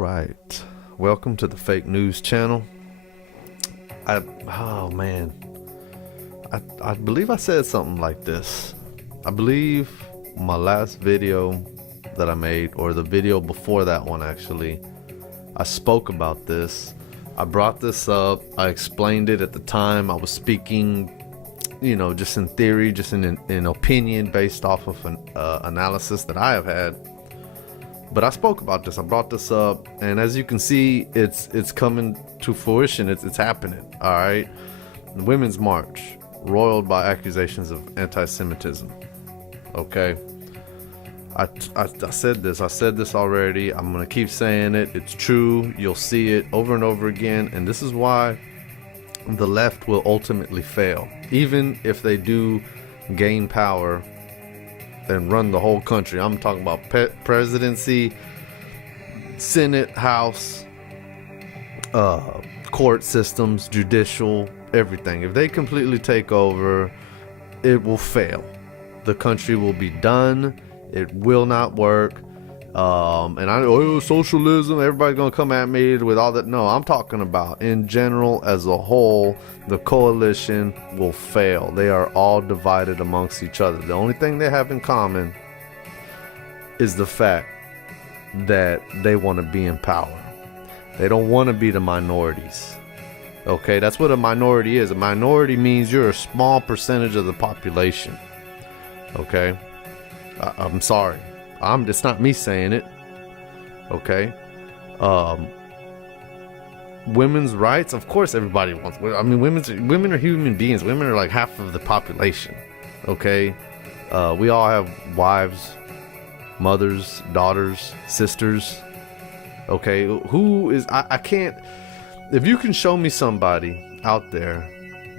right, welcome to the fake news channel. I believe I said something like this. I believe my last video that I made, or the video before that one actually, I spoke about this. I brought this up. I explained it at the time. I was speaking, just in theory, just in opinion based off of an analysis that I have had. But I spoke about this. I brought this up, and as you can see, it's coming to fruition. It's happening. All right, the Women's March, roiled by accusations of anti-Semitism. Okay, I said this. I said this already. I'm gonna keep saying it. It's true. You'll see it over and over again, and this is why the left will ultimately fail, even if they do gain power and run the whole country. I'm talking about presidency, Senate, House, court systems, judicial, everything. If they completely take over, it will fail. The country will be done. It will not work. And I know socialism, everybody's gonna come at me with all that. No, I'm talking about in general, as a whole, the coalition will fail. They are all divided amongst each other. The only thing they have in common is the fact that they want to be in power. They don't want to be the minorities. Okay, that's what a minority is. A minority means you're a small percentage of the population. Okay, I'm sorry. It's not me saying it. Okay. Women's rights, of course everybody wants. I mean, women are human beings. Women are like half of the population. Okay. We all have wives, mothers, daughters, sisters. Okay. Who is I can't, if you can show me somebody out there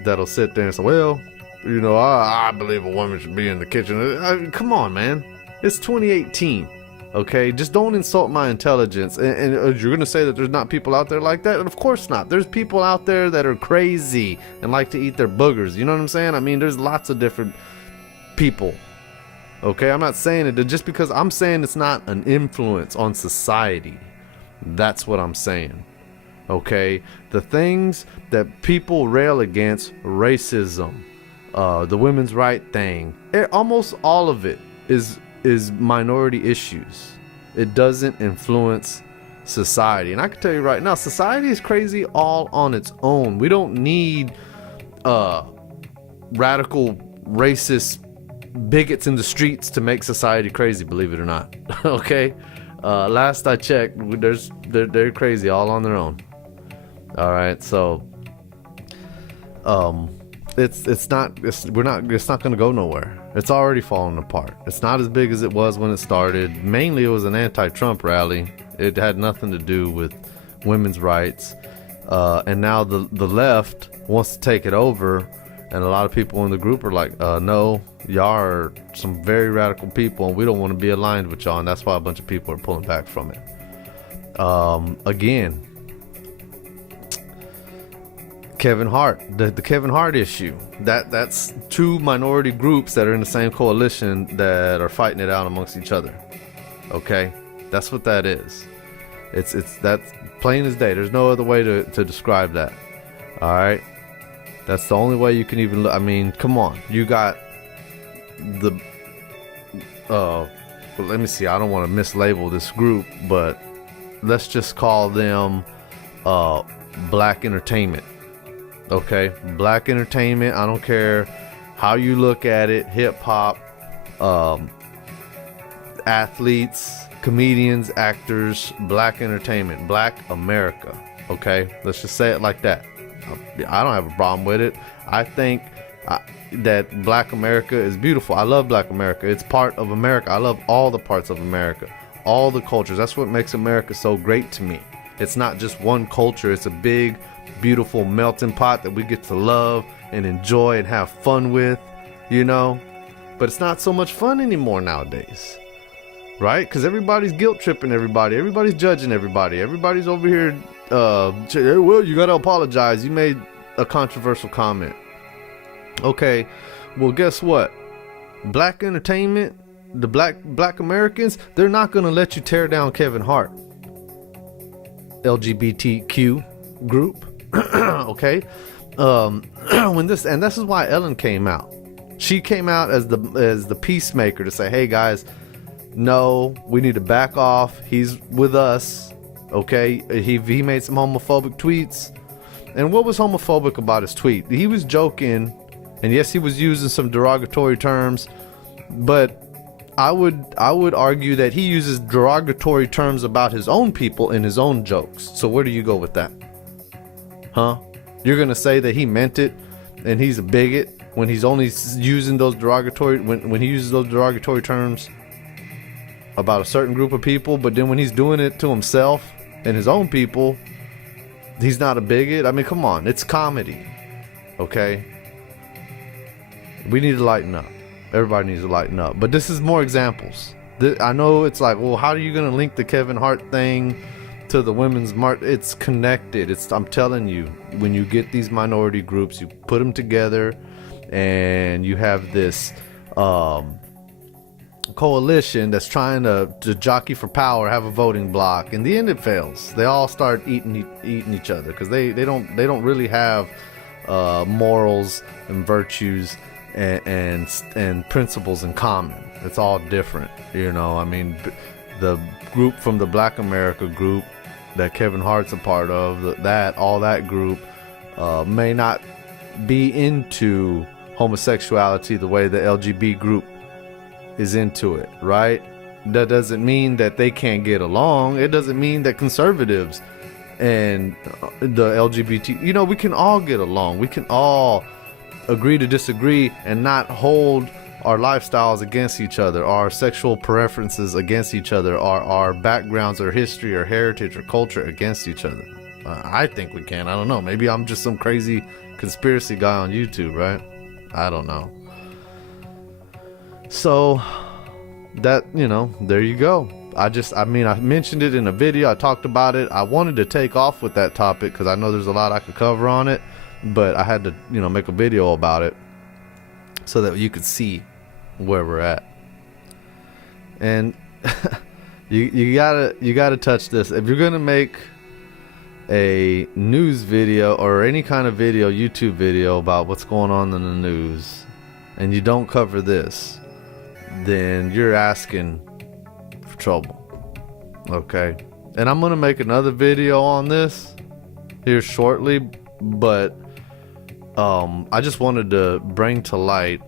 that'll sit there and say, well, I believe a woman should be in the kitchen. Come on, man. It's 2018, okay? Just don't insult my intelligence. And you're going to say that there's not people out there like that? And of course not. There's people out there that are crazy and like to eat their boogers. You know what I'm saying? I mean, there's lots of different people, okay? I'm not saying it just because I'm saying it's not an influence on society. That's what I'm saying, okay? The things that people rail against, racism, the women's right thing, almost all of it is minority issues. It doesn't influence society. And I can tell you right now, society is crazy all on its own. We don't need radical racist bigots in the streets to make society crazy, believe it or not. Okay, last I checked, they're crazy all on their own. All right, so it's not going to go nowhere. It's already falling apart. It's not as big as it was when it started. Mainly it was an anti-Trump rally. It had nothing to do with women's rights. And now the left wants to take it over, and a lot of people in the group are like, no, y'all are some very radical people and we don't want to be aligned with y'all, and that's why a bunch of people are pulling back from it. Again, Kevin Hart, the Kevin Hart issue, that's two minority groups that are in the same coalition that are fighting it out amongst each other. Okay, that's what that is. It's that's plain as day. There's no other way to describe that. All right, that's the only way you can even look. I mean, come on, you got the let me see, I don't want to mislabel this group, but let's just call them black entertainment. Okay, black entertainment. I don't care how you look at it. Hip hop, athletes, comedians, actors, black entertainment, black America. Okay, let's just say it like that. I don't have a problem with it. I think that black America is beautiful. I love black America. It's part of America. I love all the parts of America, all the cultures. That's what makes America so great to me. It's not just one culture. It's a big, beautiful melting pot that we get to love and enjoy and have fun with, but it's not so much fun anymore nowadays, right? Because everybody's guilt tripping everybody's judging everybody's over here, well, you gotta apologize, you made a controversial comment. Okay, well, guess what? Black entertainment, the black Americans, they're not gonna let you tear down Kevin Hart. LGBTQ group. Okay, when this is why Ellen came out. She came out as the peacemaker to say, hey guys, no, we need to back off. He's with us. Okay, he made some homophobic tweets. And what was homophobic about his tweet? He was joking, and yes, he was using some derogatory terms, but I would argue that he uses derogatory terms about his own people in his own jokes. So where do you go with that? Huh? You're gonna say that he meant it and he's a bigot when he's only using those derogatory when he uses those derogatory terms about a certain group of people, but then when he's doing it to himself and his own people, he's not a bigot? I mean, come on, it's comedy. Okay? We need to lighten up. Everybody needs to lighten up. But this is more examples. I know it's like, well, how are you going to link the Kevin Hart thing to the women's march? It's connected. I'm telling you, when you get these minority groups, you put them together and you have this coalition that's trying to jockey for power, have a voting block. In the end, it fails. They all start eating each other because they don't really have morals and virtues and principles in common. It's all different, you know. I mean, the group from the Black America group that Kevin Hart's a part of, all that group may not be into homosexuality the way the LGBT group is into it, right? That doesn't mean that they can't get along. It doesn't mean that conservatives and the LGBT, you know, we can all get along. We can all agree to disagree and not hold our lifestyles against each other, our sexual preferences against each other, our backgrounds or history or heritage or culture against each other. I think we can. I don't know. Maybe I'm just some crazy conspiracy guy on YouTube, right? I don't know. So that, you know, there you go. I mentioned it in a video. I talked about it. I wanted to take off with that topic because I know there's a lot I could cover on it, but I had to, you know, make a video about it so that you could see where we're at. And you gotta touch this. If you're gonna make a news video or any kind of video, YouTube video about what's going on in the news, and you don't cover this, then you're asking for trouble. Okay? And I'm gonna make another video on this here shortly, but I just wanted to bring to light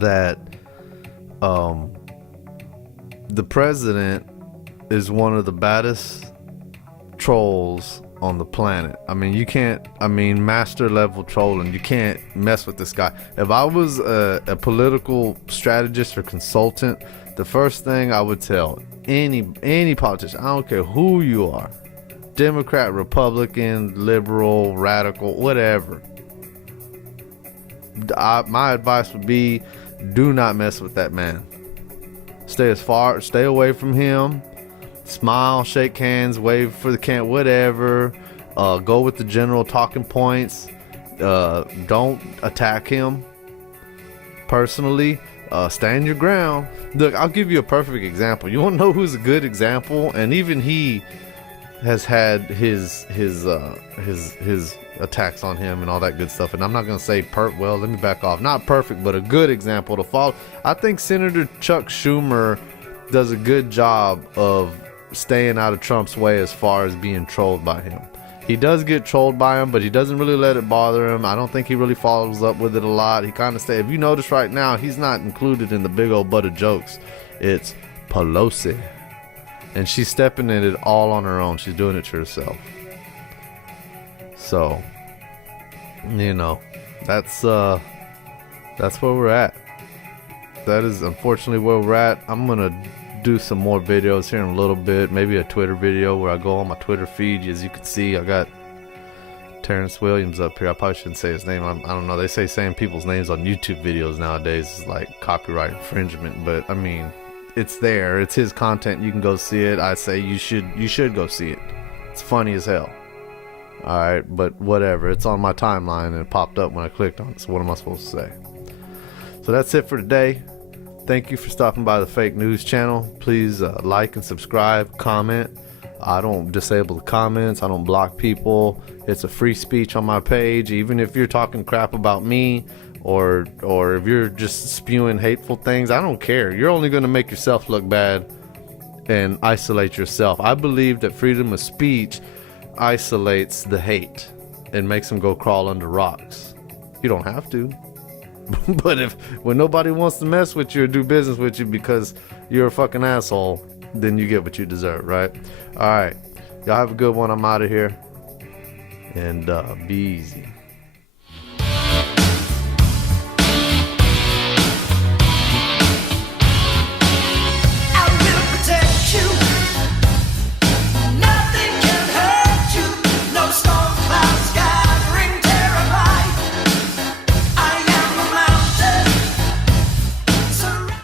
that the president is one of the baddest trolls on the planet. I mean, master level trolling. You can't mess with this guy. If I was a political strategist or consultant, the first thing I would tell any politician, I don't care who you are, Democrat, Republican, liberal, radical, whatever, my advice would be, do not mess with that man. Stay away from him. Smile, shake hands, wave for the can, whatever. Go with the general talking points. Don't attack him personally. Stand your ground. Look, I'll give you a perfect example. You want to know who's a good example? And even he has had his attacks on him and all that good stuff. And I'm not gonna say well, let me back off. Not perfect, but a good example to follow. I think Senator Chuck Schumer does a good job of staying out of Trump's way as far as being trolled by him. He does get trolled by him, but he doesn't really let it bother him. I don't think he really follows up with it a lot. He kind of stays. If you notice right now, he's not included in the big old butt of jokes. It's Pelosi. And she's stepping in it all on her own. She's doing it to herself. So, you know, that's where we're at. That is unfortunately where we're at. I'm gonna do some more videos here in a little bit. Maybe a Twitter video where I go on my Twitter feed. As you can see, I got Terrence Williams up here. I probably shouldn't say his name. I don't know. They say saying people's names on YouTube videos nowadays is like copyright infringement, but I mean, it's there. It's his content. You can go see it. I say you should go see it. It's funny as hell. Alright, but whatever. It's on my timeline and it popped up when I clicked on it. So what am I supposed to say? So that's it for today. Thank you for stopping by the Fake News channel. Please like and subscribe, comment. I don't disable the comments. I don't block people. It's a free speech on my page. Even if you're talking crap about me, or if you're just spewing hateful things, I don't care. You're only going to make yourself look bad and isolate yourself. I believe that freedom of speech isolates the hate and makes them go crawl under rocks. You don't have to. But when nobody wants to mess with you or do business with you because you're a fucking asshole, then you get what you deserve, right? All right. Y'all have a good one. I'm out of here. And be easy.